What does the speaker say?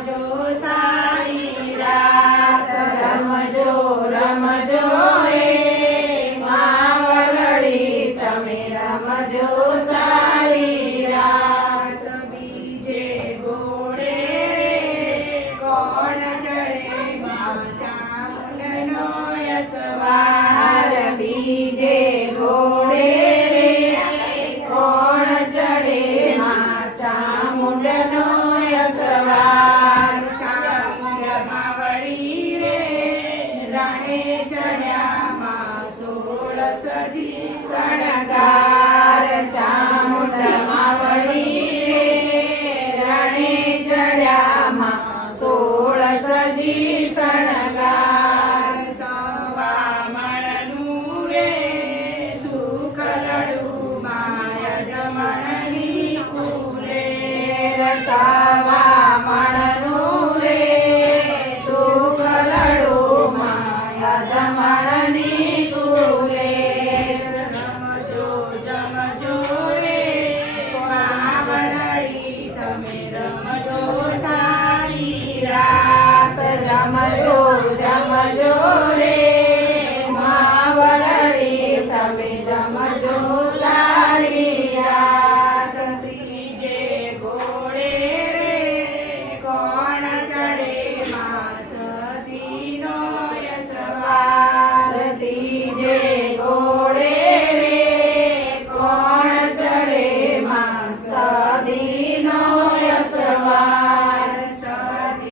રમજો સારી રાત રમજો રમજો રે માવલડી તમે રમજો સારી રાત બીજે ઘોડે કોણ ચડે ચામુંડનો યસવાર બીજે ઘોડે રે કોણ ચડે ચામુંડનો યસવાર ચામુંડ માવડી રે રાણે ચડ્યામાં 16 સજી શણગાર ચામુંડ માવડી રે રાણે ચડ્યામાં 16 સજી શણગાર સવા મણનું રે સુખ લડુમાં યજમાનની કુલે સવા મણનું રે સુખ લડુમાં યજમાનની કુલે રમજો જમજો રે માવલડી તમે રમજો સારી રાત જમજો જમજો